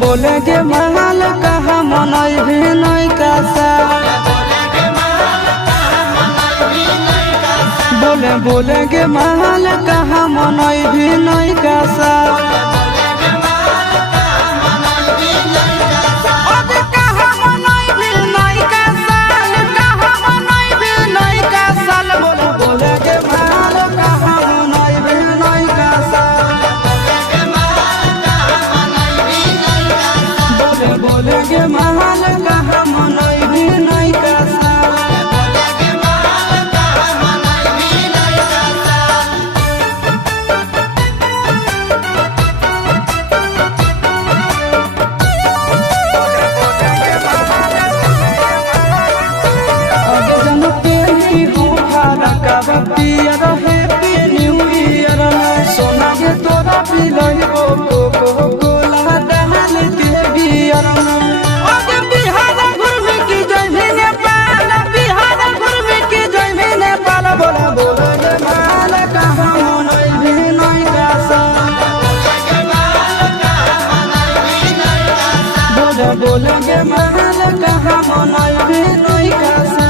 बोलेगे महल कहाँ मनई भी नहीं कासा बोलेगे महल कहाँ मनई भी नहीं कासा बोलेगे महल कहाँ मनई भी नहीं कासा सोना के तोरा पिलइबो कोको कोला डाल के बियर बिहार घूमे की जइबे नेपाल बिहार घूमे की जइबे नेपाल बोला बोलेगे महल कहाँ मनई भी नहीं कासा बोलेगे महल कहाँ मनई भी नहीं कासा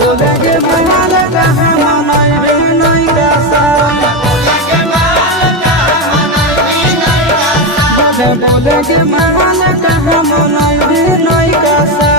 बोलेगे महल कहाँ मनई भी नहीं कासा बोलेगे महल कहाँ मनई भी नहीं कासा।